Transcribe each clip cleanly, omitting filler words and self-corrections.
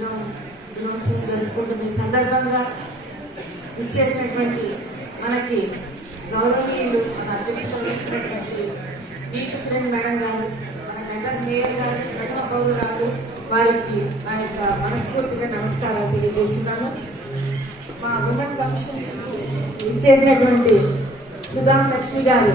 దినోత్సవం జరుపుకుంటున్న ఈ సందర్భంగా ఇచ్చేసినటువంటి మనకి గౌరవనీయులు మన అధ్యక్షత వహిస్తున్నటువంటి బీతు కిరణ్ మేడం గారు, మన నగర్ మేయర్ గారు, ప్రథమ పౌరురాలు వారికి నా యొక్క మనస్ఫూర్తిగా నమస్కారాలు తెలియజేస్తున్నాను. మా ఉమెన్ కమిషన్ ఇచ్చేసినటువంటి సుధాం లక్ష్మి గారు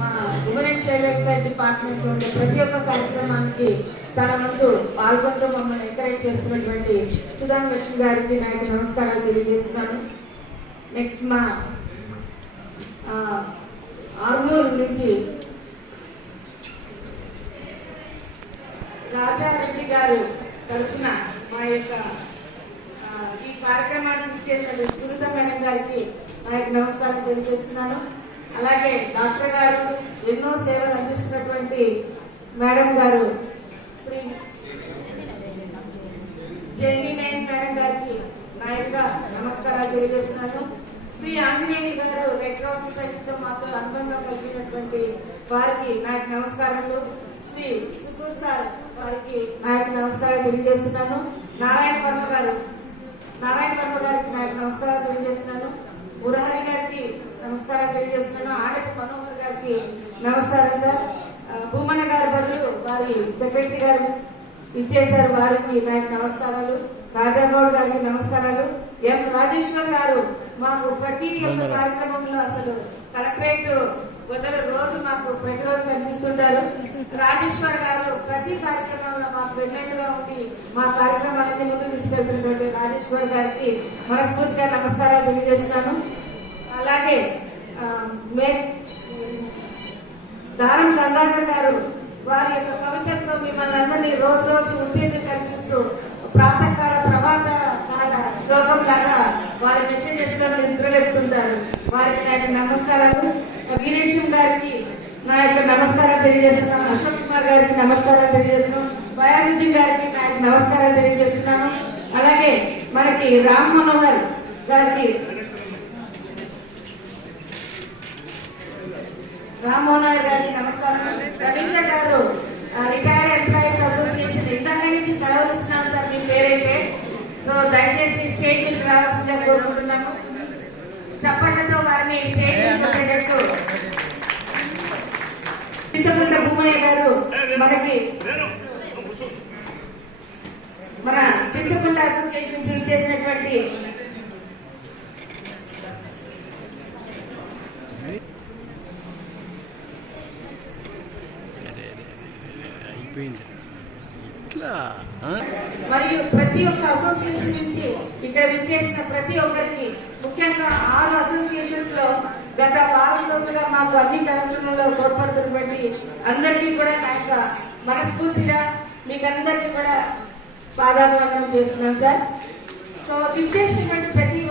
మా ఉమెన్ అండ్ చైల్డ్ వెల్ఫేర్ డిపార్ట్మెంట్లో ఉండే ప్రతి ఒక్క కార్యక్రమానికి తన వంతు పాల్గొంటూ మమ్మల్ని ఎంకరేజ్ చేస్తున్నటువంటి సుధాం లక్ష్మి గారికి నా యొక్క నమస్కారాలు తెలియజేస్తున్నాను. నెక్స్ట్ మా ఆర్మూరు నుంచి రాజారెడ్డి గారు తరఫున మా యొక్క ఈ కార్యక్రమానికి చేసిన సునీత మేడం గారికి నా యొక్క నమస్కారం తెలియజేస్తున్నాను. అలాగే డాక్టర్ గారు ఎన్నో సేవలు అందిస్తున్నటువంటి మేడం గారు శ్రీ జైని నయన్ మేడం గారికి నా యొక్క నమస్కారాలు తెలియజేస్తున్నాను. శ్రీ ఆంజనేయ గారు రెడ్ క్రాస్ సొసైటీతో మాతో అనుబంధం కలిగినటువంటి వారికి నా యొక్క నమస్కారాలు. శ్రీ సుకూర్ సార్ వారికి నా యొక్క నమస్కారాలు తెలియజేస్తున్నాను. నారాయణ వర్మ గారికి నా యొక్క నమస్కారాలు తెలియజేస్తున్నాను. మురహరి గారికి నమస్కారాలు తెలియజేస్తున్నాను. ఆడపు మనోహర్ గారికి నమస్కారం సార్. భూమన్న గారి బదులు వారి సెక్రటరీ గారు ఇచ్చేశారు, వారికి నా యొక్క నమస్కారాలు. రాజాగౌడ్ గారికి నమస్కారాలు. ఎం రాజేశ్వర్ గారు మాకు ప్రతి ఒక్క కార్యక్రమంలో అసలు కలెక్టరేట్ వదలు రోజు మాకు ప్రతిరోజు కనిపిస్తుంటారు. రాజేశ్వర్ గారు ప్రతి కార్యక్రమంలో మాకు వెన్నెండుగా ఉండి మా కార్యక్రమాలన్నీ ముందుకు తీసుకెళ్తున్నటువంటి రాజేశ్వర్ గారికి మనస్ఫూర్తిగా నమస్కారాలు తెలియజేస్తున్నాను. అలాగే దారం గంగాధర్ గారు వారి యొక్క కవితతో మిమ్మల్ని అందరినీ రోజు రోజు ఉత్తేజం కల్పిస్తూ ప్రాతకాల ప్రభాత కాల శ్లోకం లాగా వారి మెసేజెస్ లో నిద్రలేపుతుంటారు. వారికి నా యొక్క నమస్కారాలు. వీరేశం గారికి నా యొక్క నమస్కారాలు తెలియజేస్తున్నాను. అశోక్ కుమార్ గారికి నమస్కారాలు తెలియజేస్తున్నాను. బయాసుద్దీన్ గారికి నా యొక్క నమస్కారాలు తెలియజేస్తున్నాను. అలాగే మనకి రామ్ మనోహర్ గారికి నమస్కారం. రవీంద్ర గారు రిటైర్డ్ ఎంప్లాయీస్ అసోసియేషన్ ఇందాక నుంచి కలవరిస్తున్నాను సార్ మీ పేరైతే. సో దయచేసి స్టేట్ మీకు రావాల్సిందిగా కోరుకుంటున్నాము. చప్పట్లతో వారిని స్టేట్ వచ్చేటట్టు. చింతకుంట భూమయ్య గారు మనకి మన చింతకుంట అసోసియేషన్ నుంచి ఇచ్చేసినటువంటి మరియు ప్రతి ఒక్క అసోసియేషన్ నుంచి ఇక్కడ విచ్చేసిన ప్రతి ఒక్కరికి, ముఖ్యంగా 6 అసోసియేషన్స్ లో గత వారం రోజులుగా మాకు అన్ని కార్యక్రమంలో తోడ్పడుతున్నటువంటి అందరికీ కూడా నా యొక్క మనస్ఫూర్తిగా మీకందరికీ కూడా పాదాభివందనం చేస్తున్నాను సార్. సో విచ్చేసినటువంటి ప్రతి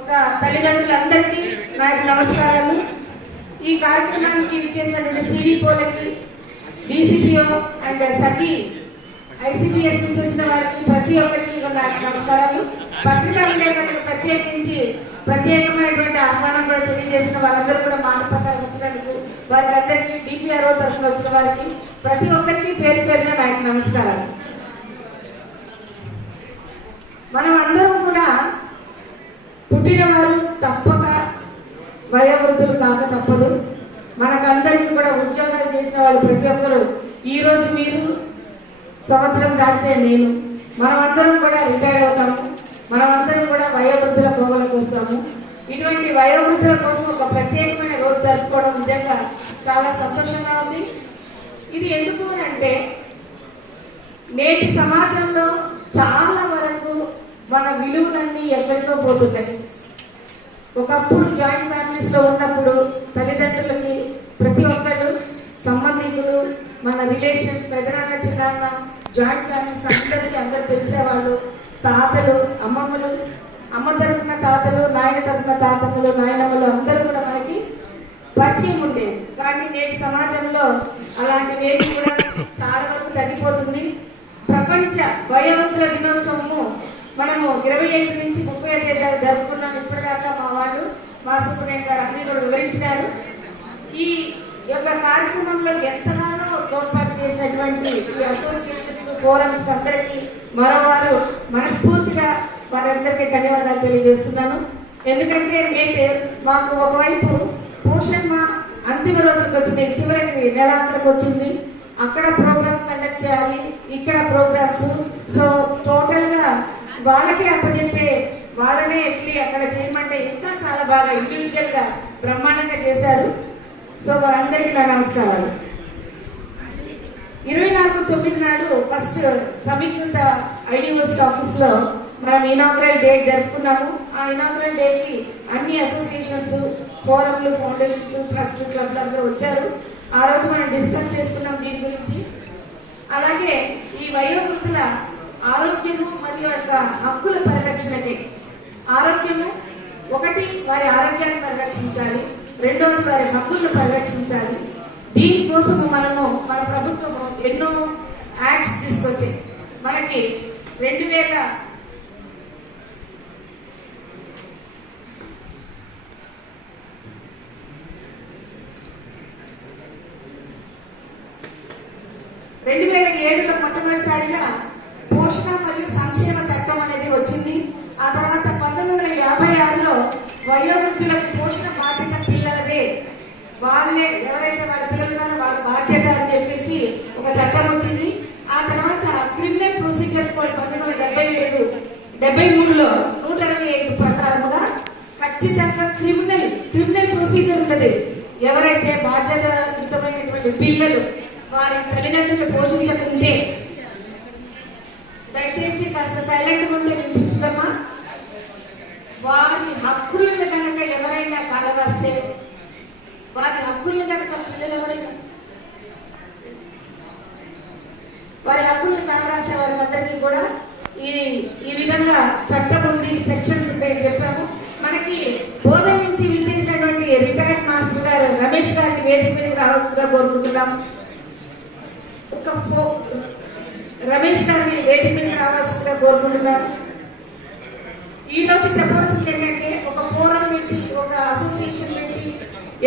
ఒక్క తల్లిదండ్రులందరికీ నా యొక్క నమస్కారాలు. ఈ కార్యక్రమానికి విచ్చేసినటువంటి సిడిపోలకి, డిసిపిఓ అండ్ సఖీ ఐసిపిఎస్ నుంచి వచ్చిన వారికి ప్రతి ఒక్కరికి నా నమస్కారాలు. పత్రికా విలేకరులకు ప్రత్యేకమైనటువంటి ఆహ్వానం కూడా తెలియజేసిన వారందరూ కూడా మాట ప్రకారం వచ్చినందుకు వారికి అందరికీ డిపిఆర్ఓ తరఫున వచ్చిన వారికి ప్రతి ఒక్కరికి పేరు పేరున నా నమస్కారాలు. మనం అందరం కూడా పుట్టినవారు తప్పక వయోవృద్ధులు కాక తప్పదు. మనకందరికీ కూడా ఉద్యోగాలు చేసిన వాళ్ళు ప్రతి ఒక్కరు ఈరోజు మీరు, సంవత్సరం దాటితే నేను, మనమందరం కూడా రిటైర్ అవుతాము. మనమందరం కూడా వయోవృద్ధుల కోవలకు వస్తాము. ఇటువంటి వయోవృద్ధుల కోసం ఒక ప్రత్యేకమైన రోజు జరుపుకోవడం నిజంగా చాలా సంతోషంగా ఉంది. ఇది ఎందుకు అంటే నేటి సమాజంలో చాలా వరకు మన విలువలన్నీ ఎక్కడికో పోతున్నాయి. ఒకప్పుడు జాయింట్ ఫ్యామిలీస్లో ఉన్నప్పుడు తల్లిదండ్రులకి ప్రతి ఒక్కరు సంబంధికులు, మన రిలేషన్స్, పెదనాన్న చిన్నాన్న, జాయింట్ ఫ్యామిలీస్ అందరూ తెలిసేవాళ్ళు. తాతలు, అమ్మమ్మలు, అమ్మ తరఫున తాతలు, నాయన తరఫున తాతమ్మలు, నాయనమ్మలు అందరూ కూడా మనకి పరిచయం ఉండేది. కానీ నేటి సమాజంలో అలాంటివేమి కూడా చాలా వరకు తగ్గిపోతుంది. ప్రపంచ వయోవృద్ధుల దినోత్సవము మనము 25 నుంచి 35 దాకా జరుపుకున్నాం. ఇప్పటిదాకా మా వాళ్ళు, మా సూపరింటెండెంట్ గారు అన్ని కూడా వివరించినారు. ఈ యొక్క కార్యక్రమంలో ఎంతగానో తోడ్పాటు చేసినటువంటి ఈ అసోసియేషన్స్ ఫోరమ్స్ అందరికీ మరోవారు మనస్ఫూర్తిగా వారందరికీ ధన్యవాదాలు తెలియజేస్తున్నాను. ఎందుకంటే నేటి మాకు ఒకవైపు పోషణ మా అంతిమ రోజులకు వచ్చింది, చివరికి నెలాఖరికి వచ్చింది. అక్కడ ప్రోగ్రామ్స్ కండక్ట్ చేయాలి, ఇక్కడ ప్రోగ్రామ్స్. సో టోటల్గా వాళ్ళకే అప్పచెప్పే, వాళ్ళనే వెళ్ళి అక్కడ చేయమంటే ఇంకా చాలా బాగా ఇండివిజువల్గా బ్రహ్మాండంగా చేశారు. సో వారందరికీ నా నమస్కారాలు. 24/9 నాడు ఫస్ట్ సమీకృత ఐడిఓస్ట్ ఆఫీస్లో మనం ఇనాగ్రల్ డేట్ జరుపుకున్నాము. ఆ ఇనాగ్రల్ డేకి అన్ని అసోసియేషన్స్, ఫోరంలు, ఫౌండేషన్స్, ట్రస్ట్, క్లబ్లు అందరూ వచ్చారు. ఆ రోజు మనం డిస్కస్ చేసుకున్నాం దీని గురించి. అలాగే ఈ వయోవృద్ధుల ఆరోగ్యము మరియు యొక్క హక్కుల పరిరక్షణకి, ఆరోగ్యము ఒకటి వారి ఆరోగ్యాన్ని పరిరక్షించాలి, రెండవది వారి హక్కులను పరిరక్షించాలి. దీనికోసము మన ప్రభుత్వము ఎన్నో యాక్ట్స్ తీసుకొచ్చాయి. మనకి 2000 2007లో మొట్టమొదటిసారిగా పోషణ మరియు సంక్షేమ చట్టం అనేది వచ్చింది. ఆ తర్వాత 1956లో వయోవృద్ధులకు పోషణ బాధ్యత పిల్లలదే, వాళ్ళే ఎవరైతే వాళ్ళ పిల్లలు ఉన్నారో వాళ్ళ బాధ్యత అని చెప్పేసి ఒక చట్టం వచ్చింది. ఆ తర్వాత క్రిమినల్ ప్రొసీజర్ కోడ్ 1973లో 125 ప్రకారముగా ఖచ్చితంగా క్రిమినల్ ప్రొసీజర్ ఉన్నది. ఎవరైతే బాధ్యతాయుతమైనటువంటి పిల్లలు వారి తల్లిదండ్రులు పోషించకుంటే, దయచేసి కాస్త సైలెంట్గా ఉంటే వినిపిస్తుందమ్మా. వారి హక్కులను కనుక ఎవరైనా కాలరాస్తే, వారి హక్కులను కనుక పిల్లలు ఎవరైనా వారి హక్కులను కాలరాసే వారికి అందరికీ కూడా ఈ విధంగా చట్టం ఉంది, సెక్షన్స్ ఉంటాయని చెప్పాము. మనకి బోధన నుంచి విచ్చేసినటువంటి రిటైర్డ్ మాస్టర్ గారు రమేష్ గారిని వేదిక మీదకి రావాల్సిందిగా కోరుకుంటున్నాము. రమేష్ గారిని వేదిక మీదకి రావాల్సిందిగా కోరుకుంటున్నాము. ఈ రోజు చెప్పవలసింది ఏంటంటే, ఒక ఫోరం పెట్టి, ఒక అసోసియేషన్ పెట్టి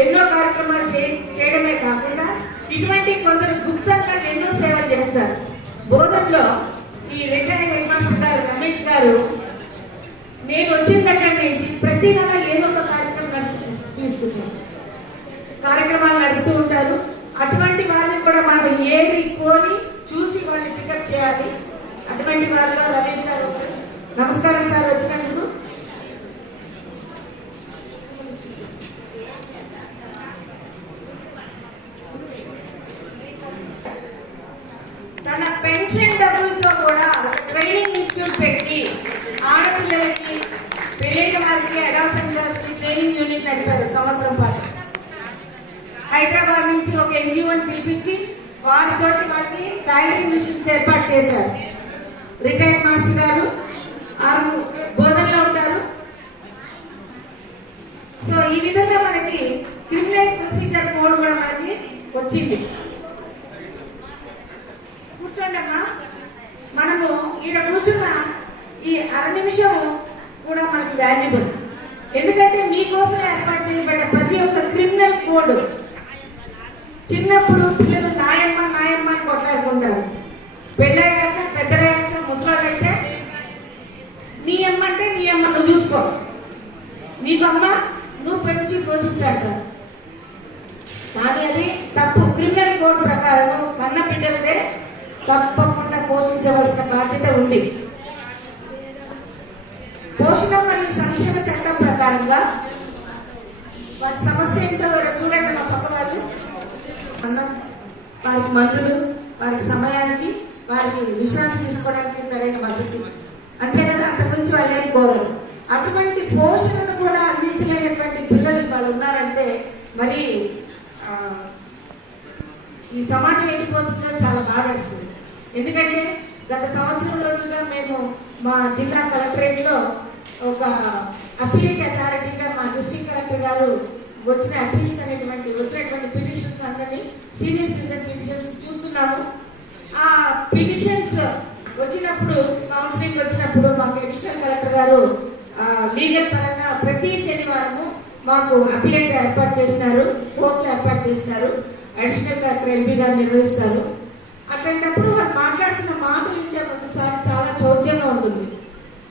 ఎన్నో కార్యక్రమాలు చేయడమే కాకుండా ఇటువంటి కొందరు గుప్తంగా ఎన్నో సేవలు చేస్తారు. బోధనలో ఈ రిటైర్డ్ హెడ్ మాస్టర్ గారు రమేష్ గారు నేను వచ్చిన దగ్గర నుంచి ప్రతి నెల ఏదో ఒక కార్యక్రమాలు నడుపుతూ ఉంటారు. అటువంటి వారిని కూడా మనం ఏరి కోరి చూసి వాళ్ళని పికప్ చేయాలి. అటువంటి వారిలో రమేష్ గారు. నమస్కారం సార్ వచ్చినందుకు. తన పెన్షన్ డబ్బులతో కూడా ట్రైనింగ్ ఇన్స్టిట్యూట్ పెట్టి ఆడపిల్లలకి, పెళ్ళైన వారికి, అడాల్సెంట్ గర్ల్స్ కి ట్రైనింగ్ యూనిట్ నడిపారు సంవత్సరం పాటు. హైదరాబాద్ నుంచి ఒక ఎన్జిఓని పిలిపించి వారితోటి వాళ్ళకి టైలరింగ్ మిషన్స్ ఏర్పాటు చేశారు. రిటైర్డ్ మాస్టర్ గారు బోధనలో ఉంటారు. సో ఈ విధంగా మనకి క్రిమినల్ ప్రొసీజర్ కోడ్ కూడా మనకి వచ్చింది. కూర్చోండమ్మా. మనము ఈడ కూర్చున్న ఈ 1/2 నిమిషం కూడా మనకి వాల్యుబుల్. ఎందుకంటే మీకోసం ఏర్పాటు చేయబడ్డ ప్రతి ఒక్క క్రిమినల్ కోడ్. చిన్నప్పుడు పిల్లలు నాయమ్మ నాయమ్మ అని కొట్లాడుకుంటారు. పెళ్ళయ్యాక, పెద్దలయ్యాక, ముసలాళ్ళు అయితే నీ అమ్మ అంటే నీ అమ్మ నువ్వు చూసుకో, నీకమ్మ నువ్వు పెంచి పోషించాడతారు. కానీ అది తప్పు. క్రిమినల్ కోడ్ ప్రకారం కన్న బిడ్డలదే తప్పకుండా పోషించవలసిన బాధ్యత ఉంది. పోషణ మరియు సంక్షేమ చట్టం ప్రకారంగా వారి సమస్య ఏంటో చూడండి. మా పక్క వాళ్ళు అన్నం, వారికి మందులు, వారి సమయానికి, వారికి విశ్రాంతి తీసుకోవడానికి సరైన వసతి, అంతే కదా. అంతకు మించి వాళ్ళని కోరరు. అటువంటి పోషణను కూడా అందించలేనటువంటి పిల్లలు వాళ్ళు ఉన్నారంటే మరి ఈ సమాజం ఎండిపోతుందో చాలా బాధేస్తుంది. ఎందుకంటే గత సంవత్సరం రోజులుగా మేము మా జిల్లా కలెక్టరేట్లో ఒక అపీలేట్ అథారిటీగా మా డిస్ట్రిక్ట్ కలెక్టర్ గారు వచ్చినటువంటి పిటిషన్స్ అందరినీ, సీనియర్ సిటిజన్ పిటిషన్స్ చూస్తున్నాము. ఆ పిటిషన్స్ వచ్చినప్పుడు, కౌన్సిలింగ్ వచ్చినప్పుడు మాకు అడిషనల్ కలెక్టర్ గారు లీగల్ పరంగా ప్రతి శనివారము మాకు అపిలేట్ ఏర్పాటు చేసినారు, కోర్టులు ఏర్పాటు చేసినారు. అడిషనల్ కలెక్టర్ ఎల్బీ గారు నిర్వహిస్తారు. అట్లాంటప్పుడు వాళ్ళు మాట్లాడుతున్న మాటలు ఉంటే ఒకసారి చాలా చౌర్యంగా ఉంటుంది.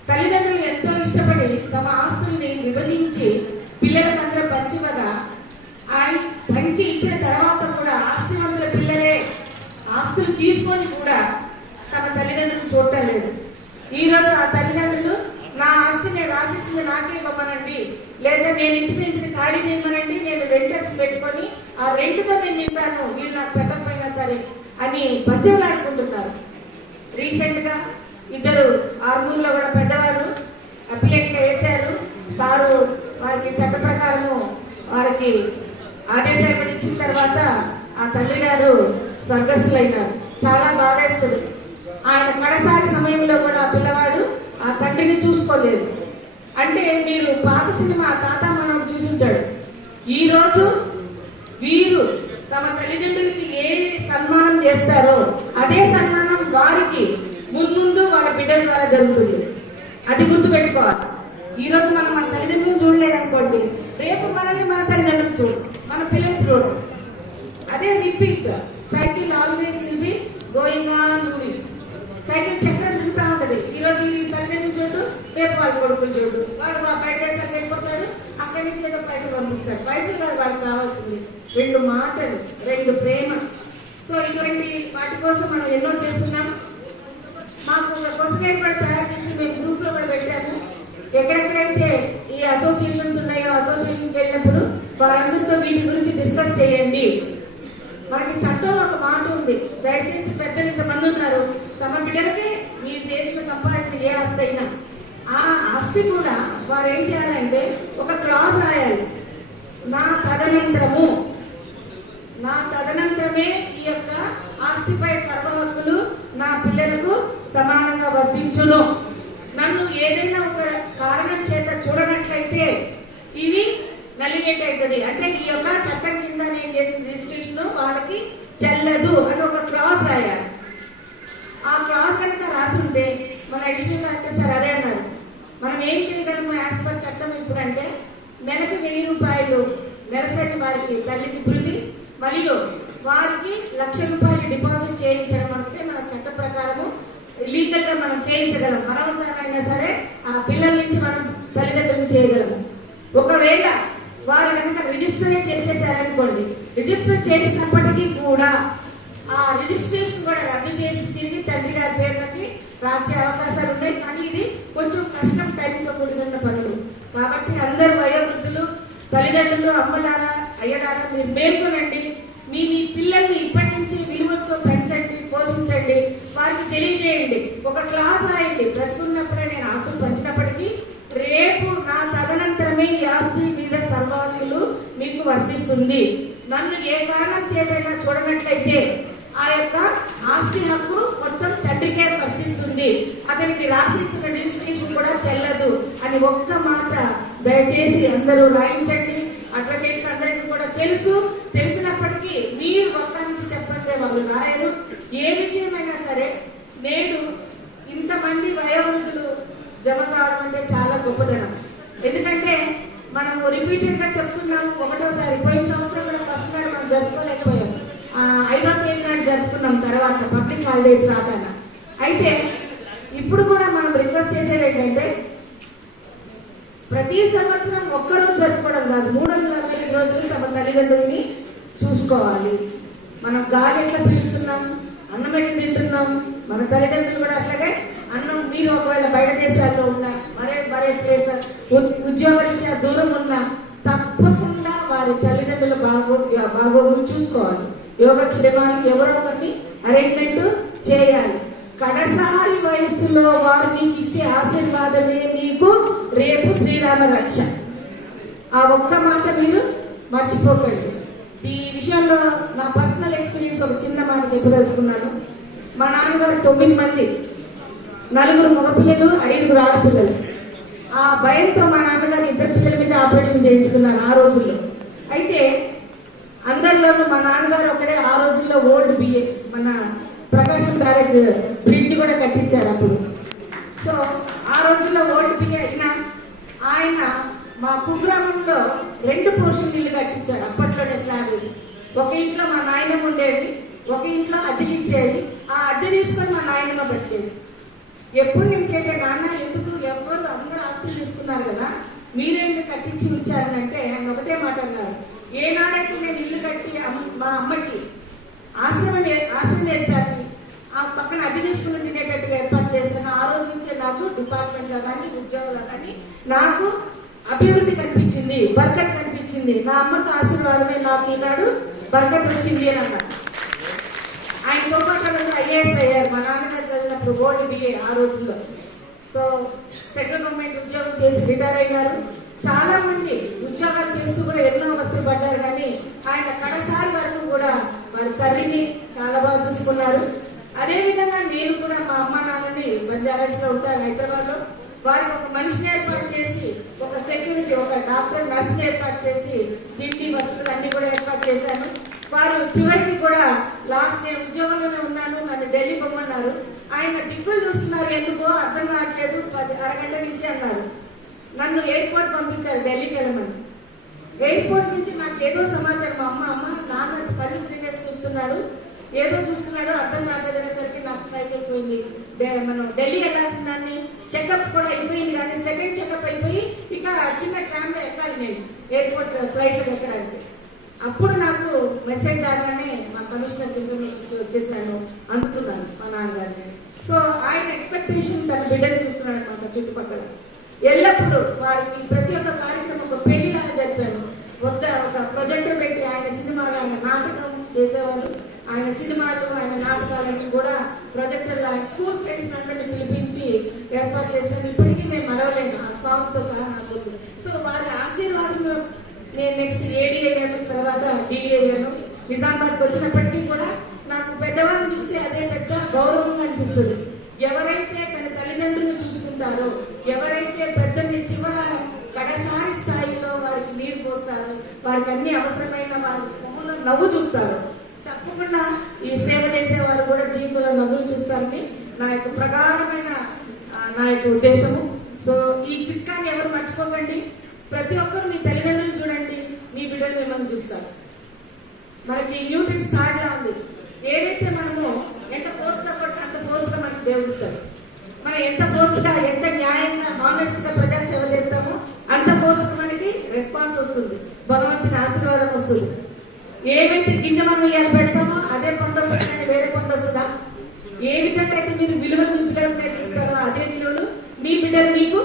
తల్లిదండ్రులు ఎంతో ఇష్టపడి తమ ఆస్తుల్ని విభజించి పిల్లలకు అందరూ పంచివగా ఆయన పంచి ఇచ్చిన తర్వాత కూడా ఆస్తివంతుల పిల్లలే ఆస్తులు తీసుకొని కూడా తమ తల్లిదండ్రులు చూడటం లేదు. ఈరోజు ఆ తల్లిదండ్రులు నా ఆస్తి నేను రాసిచ్చింది నాకే ఇవ్వమనండి, లేదా నేను ఇచ్చిన ఇంటిని ఖాళీ చేయమనండి, నేను రెంటర్స్ పెట్టుకొని ఆ రెంట్తో నేను తింటాను, వీళ్ళు నాకు పెట్టకపోయినా సరే అని బతిమలాడుకుంటున్నారు. రీసెంట్గా ఇద్దరు ఆర్మూర్లో కూడా పెద్దవారు అపిలేట్లు వేశారు. సారు వారికి చట్ట ప్రకారము వారికి ఆదేశాలు ఇచ్చిన తర్వాత ఆ తల్లి గారు స్వర్గస్థులైనారు. చాలా బాధేస్తుంది. ఆయన కడసారి సమయంలో కూడా ఆ పిల్లవాడు ఆ తండ్రిని చూసుకోలేదు. అంటే మీరు పాత సినిమా తాత మనోడు చూసుంటాడు. ఈరోజు వీరు తమ తల్లిదండ్రులకి ఏ సన్మానం చేస్తారో అదే సన్మానం వారికి ముందు వాళ్ళ బిడ్డల ద్వారా జరుగుతుంది. అది గుర్తుపెట్టుకోవాలి. ఈరోజు మనం మన తల్లిదండ్రులు చూడలేదనుకోండి, రేపు మనల్ని మన తల్లిదండ్రులు చూడు, మన పిల్లలు చూడు. అదే repeat cycle always will be going on moving. Cycle చక్రం తిరుగుతూ ఉంటుంది. ఈరోజు ఈ తల్లిదండ్రులు చూడు, రేపు వాళ్ళ కొడుకులు చూడు. వాడు బయట దేశాలకు వెళ్ళిపోతాడు, అక్కడి నుంచి ఏదో పైసలు పంపిస్తాడు. పైసలు కాదు వాళ్ళకి కావాల్సింది, రెండు మాటలు, రెండు ప్రేమ. సో ఇటువంటి వాటి కోసం మనం ఎన్నో చేస్తున్నాం. మాకు ఒక క్వశ్చన్ కూడా తయారు చేసి మేము గ్రూప్లో కూడా పెట్టాము. ఎక్కడెక్కడైతే ఈ అసోసియేషన్స్ ఉన్నాయో అసోసియేషన్కి వెళ్ళినప్పుడు వారందరితో వీటి గురించి డిస్కస్ చేయండి. మనకి చట్టంలో ఒక మాట ఉంది, దయచేసి పెద్దలు ఇంతమంది ఉన్నారు, తమ బిడ్డలకే మీరు చేసిన సంపాదించిన ఏ ఆస్తి అయినా ఆ ఆస్తి కూడా వారు ఏం చేయాలంటే ఒక క్లాజ్ రాయాలి. నా తదనంతరమే ఈ యొక్క ఆస్తిపై సర్వ హక్కులు నా పిల్లలకు సమానంగా వర్తించును. నన్ను ఏదైనా ఒక కారణం చేత చూడనట్లయితే ఇది నలిగేట్ అవుతుంది. అంటే ఈ యొక్క చట్టం కింద నేను చేసిన రిజిస్ట్రేషన్ వాళ్ళకి చెల్లదు అని ఒక క్లాజ్ రాయాలి. ఆ క్లాజ్ కనుక రాసుంటే మన అడిషనల్ కలెక్టర్ సార్ అదే అన్నారు, మనం ఏం చేయగలము యాజ్ పర్ చట్టం ఇప్పుడు అంటే నెలకు 1000 రూపాయలు నెలసరి వారికి తల్లికి భృతి, మరియు వారికి 1,00,000 రూపాయలు డిపాజిట్ చేయించడం అంటే మన చట్ట ప్రకారము లీగల్ గా మనం చేయించగలం. బలవంతానైనా సరే ఆ పిల్లల నుంచి మనం తల్లిదండ్రులు చేయగలము. ఒకవేళ వారు కనుక రిజిస్టర్ చేసేసారనుకోండి, రిజిస్టర్ చేసినప్పటికీ కూడా ఆ రిజిస్ట్రేషన్ కూడా రద్దు చేసి తిరిగి తండ్రి గారి పేర్లకి రాచే అవకాశాలు ఉన్నాయి. కానీ ఇది కొంచెం కష్టం, టైంతో కూడిన పనులు. కాబట్టి అందరూ వయోవృద్ధులు, తల్లిదండ్రులు, అమ్మలారా, అయ్యలారా మీరు మేల్కొనండి. మీ పిల్లల్ని ఇప్పటి నుంచి విలువలతో పెంచండి, పోషించండి, వారికి తెలియజేయండి. ఒక క్లాస్ రాయండి, బ్రతుకున్నప్పుడే నేను ఆస్తులు పంచినప్పటికీ రేపు నా తదనంతరమే ఈ ఆస్తి మీద సర్వాహకులు మీకు వర్తిస్తుంది. నన్ను ఏ కారణం చేతైనా చూడనట్లయితే ఆ యొక్క ఆస్తి హక్కు మొత్తం తండ్రికే వర్తిస్తుంది, అతనికి రాసి ఇచ్చిన రిజిస్ట్రేషన్ కూడా చెల్లదు అని ఒక్క మాట దయచేసి అందరూ రాయించండి. అడ్వకేట్స్ అందరికీ కూడా తెలిసినప్పటికీ మీరు ఒక్క నుంచి చెప్పండి, వాళ్ళు రాయరు. ఏ విషయమైనా సరే నేడు ఇంతమంది వయోవృద్ధులు జమ కావడం అంటే చాలా గొప్పదనం. ఎందుకంటే మనము రిపీటెడ్గా చెప్తున్నాము. 1వ తారీఖు పోయిన సంవత్సరం కూడా ఫస్ట్ నాడు మనం జరుపుకోలేకపోయాం, 5వ తేదీ నాడు జరుపుకున్నాం, తర్వాత పబ్లిక్ హాలిడేస్ రాగానే. అయితే ఇప్పుడు కూడా మనం రిక్వెస్ట్ చేసేది ఏంటంటే ప్రతి సంవత్సరం ఒక్కరోజు జరుపుకోవడం కాదు, 365 రోజులు తమ తల్లిదండ్రుల్ని చూసుకోవాలి. మనం గాలి ఎట్లా పీలుస్తున్నాం, అన్నం ఎట్లా తింటున్నాం, మన తల్లిదండ్రులు కూడా అట్లాగే అన్నం. మీరు ఒకవేళ బయట దేశాల్లో ఉన్నా, మరే ప్లేస్ ఉద్యోగరీత్యా దూరం ఉన్నా తప్పకుండా వారి తల్లిదండ్రుల బాగోగులు చూసుకోవాలి. యోగక్షేమాలు ఎవరో ఒకరిని అరేంజ్మెంట్ చేయాలి. కడసారి వయస్సులో వారు నీకు ఇచ్చే ఆశీర్వాదమే నీకు రేపు శ్రీరామ రక్ష. ఆ ఒక్క మాట మీరు మర్చిపోకండి. ఈ విషయంలో నా పర్సనల్ ఎక్స్పీరియన్స్ ఒక చిన్న మాట చెప్పదలుచుకున్నాను. మా నాన్నగారు 9 మంది, 4 మగపిల్లలు, 5 ఆడపిల్లలు. ఆ భయంతో మా నాన్నగారు 2 పిల్లల మీద ఆపరేషన్ చేయించుకున్నారు ఆ రోజుల్లో. అయితే అందరిలోనూ మా నాన్నగారు ఒకడే ఆ రోజుల్లో ఓల్డ్ బిఏ, మన ప్రకాశం బ్యారేజ్ బ్రిడ్జ్ కూడా కట్టించారు అప్పుడు. సో ఆ రోజుల్లో ఓల్డ్ బిఏ అయినా ఆయన మా కుగ్రామంలో 2 పోర్షన్ ఇల్లు కట్టించారు అప్పట్లోనే స్లాబ్ వేసి. ఒక ఇంట్లో మా నాయనమ్మ ఉండేది, ఒక ఇంట్లో అద్దెకిచ్చేది. ఆ అద్దె తీసుకొని మా నాయనమ్మ బతికేది. ఎప్పుడు నేను చేసే నాన్న ఎందుకు ఎవరు అందరూ ఆస్తులు తీసుకున్నారు కదా, మీరేంటి కట్టించి ఉంచారనంటే ఆయన ఒకటే మాట అన్నారు, ఏనాడైతే నేను ఇల్లు కట్టి మా అమ్మకి ఆశ్రమం ఏర్పాటి ఆ పక్కన అద్దె తీసుకుని తినేటట్టుగా ఏర్పాటు చేశాను, ఆ రోజు నుంచే నాకు డిపార్ట్మెంట్లో కానీ ఉద్యోగాలు కానీ నాకు అభివృద్ధి కనిపించింది, బర్కత్ కనిపించింది. నా అమ్మకి ఆశీర్వాదమే నాకు ఈనాడు బర్కత్ వచ్చింది అని అన్నారు. ఆయన పొరపాటు ఐఏఎస్ అయ్యారు. మా నాన్నగారు చదివినప్పుడు గోల్డ్ బిఏ ఆ రోజుల్లో. సో సెంట్రల్ గవర్నమెంట్ ఉద్యోగం చేసి రిటైర్ అయినారు. చాలా మంది ఉద్యోగాలు చేస్తూ కూడా ఎన్నో అవస్థలు పడ్డారు, కానీ ఆయన కడసారి వరకు కూడా వారి తల్లిని చాలా బాగా చూసుకున్నారు. అదేవిధంగా నేను కూడా మా అమ్మ నాన్నని బంజారాస్లో ఉంటారు హైదరాబాద్లో. వారికి ఒక మనిషిని ఏర్పాటు చేసి, ఒక సెక్యూరిటీ, ఒక డాక్టర్ నర్స్ని ఏర్పాటు చేసి, తిండి వసతులు అన్ని కూడా ఏర్పాటు చేశాను. వారు చివరికి కూడా లాస్ట్ నేను ఉద్యోగంలోనే ఉన్నాను, నన్ను ఢిల్లీ పొమ్మన్నారు. ఆయన దిక్కులు చూస్తున్నారు, ఎందుకో అర్థం కావట్లేదు, అరగంట నుంచి అన్నారు. నన్ను ఎయిర్పోర్ట్ పంపించారు ఢిల్లీకి వెళ్ళమని. ఎయిర్పోర్ట్ నుంచి నాకు ఏదో సమాచారం, అమ్మ నాన్న కళ్ళు తిరిగేసి చూస్తున్నాడు, ఏదో చూస్తున్నాడో అర్థం కావట్లేదు అనేసరికి నాకు స్ట్రైక్ అయిపోయింది. మనం ఢిల్లీ వెళ్ళాల్సిన దాన్ని చెకప్ కూడా అయిపోయింది, కానీ సెకండ్ చెకప్ అయిపోయి ఇక చిన్న ట్రామ్లో ఎక్కాలి నేను ఎయిర్పోర్ట్ ఫ్లైట్లోకి ఎక్కడానికి. అప్పుడు నాకు మెసేజ్ రాగానే మా కమిషనర్ ఇన్ఫర్మేషన్ వచ్చేసాను, అందుకున్నాను మా నాన్నగారిని. సో ఆయన ఎక్స్పెక్టేషన్ తన బిడ్డను చూస్తున్నాడు అనమాట చుట్టుపక్కల. ఎల్లప్పుడూ వారికి ప్రతి ఒక్క కార్యక్రమం ఒక పెళ్లిలాగా జరిపాను. ఒక ప్రొజెక్టర్ పెట్టి ఆయన సినిమాలు, ఆయన నాటకం చేసేవారు. ఆయన సినిమాలు, ఆయన నాటకాలన్నీ కూడా ప్రొజెక్టర్లు, ఆయన స్కూల్ ఫ్రెండ్స్ అందరినీ పిలిపించి ఏర్పాటు చేశాను. ఇప్పటికీ నేను మరవలేను ఆ సాంగ్తో సహా నాకు. సో వారి ఆశీర్వాదంలో నేను నెక్స్ట్ ఏడీ అయ్యాను, తర్వాత డీడీ అయ్యాను. నిజామాబాద్కి వచ్చినప్పటికీ కూడా నాకు పెద్దవాళ్ళని చూస్తే అదే పెద్ద గౌరవంగా అనిపిస్తుంది. ఎవరైతే తన తల్లిదండ్రులను చూసుకుంటారో, ఎవరైతే పెద్దని చివర కడసారి స్థాయిలో వారికి నీరు పోస్తారో, వారికి అన్ని అవసరమైన వారి మొహంలో నవ్వు చూస్తారో, తప్పకుండా ఈ సేవ చేసేవారు కూడా జీవితంలో నవ్వులు చూస్తారని నా యొక్క ప్రగాఢమైన నా యొక్క ఉద్దేశము. సో ఈ చిట్కాని ఎవరు మర్చిపోకండి. ప్రతి ఒక్కరు మీ తల్లిదండ్రులు చూడండి, మీ బిడ్డలు మిమ్మల్ని చూస్తారు. మనకి న్యూటన్స్ థర్డ్ లా ఉంది, ఏదైతే మనము ఎంత ఫోర్స్గా కొట్టి అంత ఫోర్స్గా మనకు దేవుడు ఇస్తాడు. మనం ఎంత ఫోర్స్గా, ఎంత న్యాయంగా, హానెస్ట్గా ప్రజాసేవ చేస్తామో అంత ఫోర్స్గా మనకి రెస్పాన్స్ వస్తుంది, భగవంతుని ఆశీర్వాదం వస్తుంది. ఏవైతే గింజ మనం ఇవాళ పెడతామో అదే పంట వస్తుంది, కానీ వేరే పంట వస్తుందా? ఏ విధంగా అయితే మీరు విలువలు మీ పిల్లలకు నేర్పిస్తారో అదే విలువలు మీ బిడ్డలు మీకు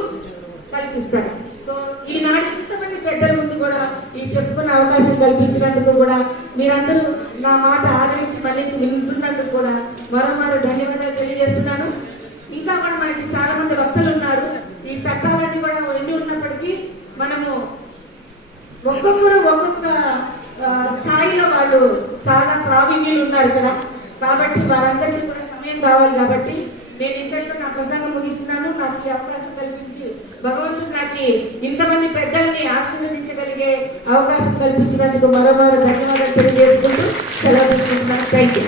కల్పిస్తారు. సో ఈనాడు ఇంతమంది పెద్దల ముందు కూడా ఈ చెప్పుకున్న అవకాశం కల్పించినందుకు కూడా, మీరందరూ నా మాట ఆదరించి మన్నించి వింటున్నందుకు కూడా మరోమారు ధన్యవాదాలు తెలియజేస్తున్నాను. ఇంకా కూడా మనకి చాలా మంది వక్తలు ఉన్నారు. ఈ చట్టాలన్నీ కూడా ఎన్ని ఉన్నప్పటికీ మనము ఒక్కొక్కరు ఒక్కొక్క స్థాయిలో వాళ్ళు చాలా ప్రావీణ్యులు ఉన్నారు కదా, కాబట్టి వారందరికీ కూడా సమయం కావాలి. కాబట్టి నేను ఇంతటితో నా ప్రసంగం ముగిస్తున్నాను. నాకు ఈ అవకాశం కల్పించి భగవంతుడు నాకు ఇంతమంది పెద్దల్ని ఆశీర్వదించగలిగే అవకాశం కల్పించినందుకు మరోమారు ధన్యవాదాలు తెలియజేసుకుంటూ సెలవు తీసుకుంటున్నాను. Thank you.